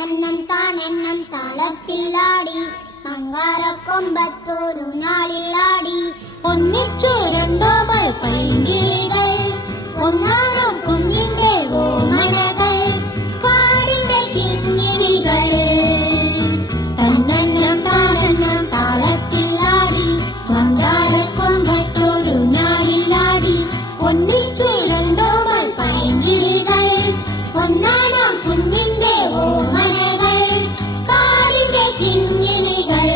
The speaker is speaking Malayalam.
തന്നെന്നം താനെന്നം താളത്തിലാടി അങ്കാരക്കൊമ്പത്തൊരു നാളിലാടി ഒന്നിച്ചു രണ്ടോമൽ പൈങ്കിളികൾ ഒന്നാം കുഞ്ഞിന്റെ ഓമനകൾ കാടിന്റെ കിങ്ങിണികൾ തന്നെന്നം താനെന്നം താളത്തിലാടി അങ്കാരക്കൊമ്പത്തൊരു നാളിലാടി ഒന്നിച്ചു രണ്ടോമൽ പൈങ്കിളികൾ ഒന്നാം കുഞ്ഞിന്റെ ഓമനകൾ കാടിന്റെ കിങ്ങിണികൾ